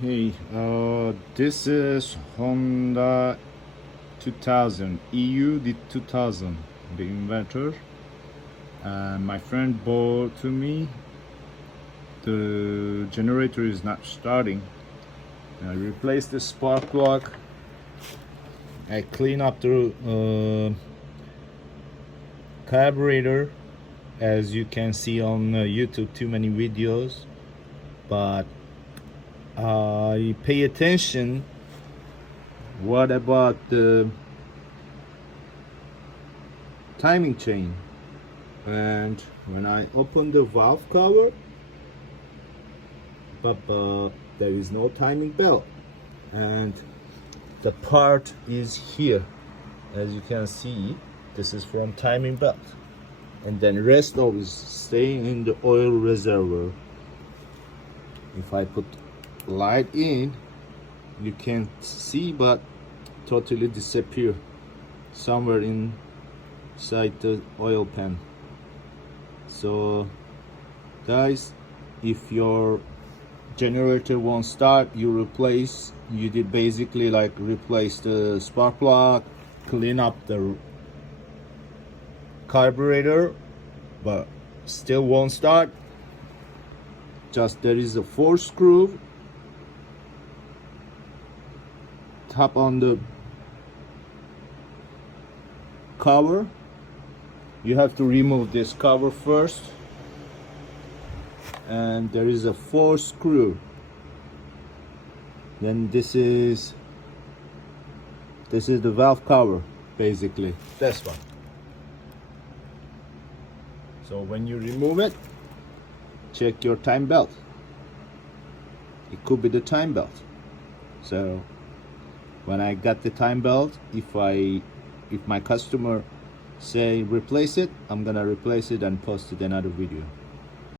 Hey, this is Honda 2000 EU the 2000, the inventor. My friend bought to me. The generator is not starting. I replaced the spark plug. I clean up the carburetor, as you can see on YouTube. Too many videos, but I pay attention. What about the timing chain? And when I open the valve cover, there is no timing belt, and the part is here. As you can see, this is from timing belt, and then rest of is staying in the oil reservoir. If I put light in, you can't see, but totally disappear somewhere inside the oil pan. So guys, if your generator won't start, you did basically like replace the spark plug, clean up the carburetor, but still won't start. Just there is a 4 screw tap on the cover. You have to remove this cover first, and there is a 4 screw. Then this is the valve cover, basically this one. So when you remove it, check your time belt. It could be the time belt. So when I got the time belt, if my customer say replace it, I'm gonna replace it and post it another video.